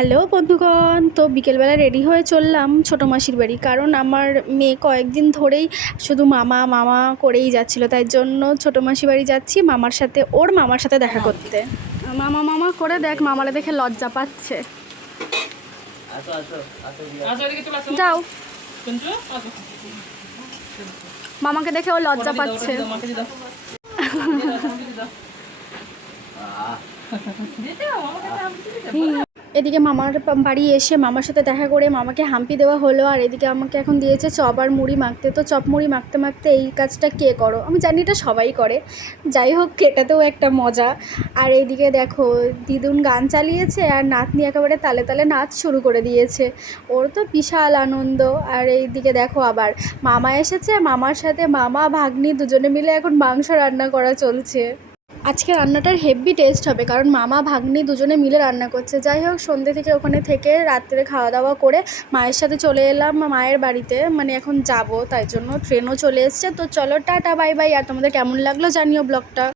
Hello বন্ধুগণ, তো বিকেলবেলা রেডি হয়ে চললাম ছোটো মাসির বাড়ি। কারণ আমার মেয়ে কয়েকদিন ধরেই শুধু মামা মামা করেই যাচ্ছিলো, তাই জন্য ছোটো মাসির বাড়ি যাচ্ছি মামার সাথে, ওর মামার সাথে দেখা করতে। মামা মামা করে দেখ, মামারে দেখে লজ্জা পাচ্ছে। যাও, মামাকে দেখে ও লজ্জা পাচ্ছে। এদিকে মামার বাড়ি এসে মামার সাথে দেখা করে মামাকে হাম্পি দেওয়া হলো, আর এদিকে আমাকে এখন দিয়েছে চপ আর মুড়ি মাখতে। তো চপ মুড়ি মাখতে মাখতে এই কাজটা কে করো, আমি জানি এটা সবাই করে, যাই হোক এটাতেও একটা মজা। আর এইদিকে দেখো দিদুন গান চালিয়েছে আর নাতনি একেবারে তালে তালে নাচ শুরু করে দিয়েছে, ওর তো বিশাল আনন্দ। আর এইদিকে দেখো আবার মামা এসেছে, মামার সাথে মামা ভাগ্নি দুজনে মিলে এখন মাংস রান্না করা চলছে। আজকে রান্নাটার হেভি টেস্ট হবে, কারণ মামা ভাগ্নি দুজনে মিলে রান্না করছে। যাই হোক সন্ধ্যে থেকে ওখানে থেকে রাত্রে খাওয়া দাওয়া করে মায়ের সাথে চলে এলাম মায়ের বাড়িতে, মানে এখন যাব, তাই জন্য ট্রেনও চলে এসছে। তো চলো টাটা বাই বাই। আর তোমাদের কেমন লাগলো জানিও ব্লগটা।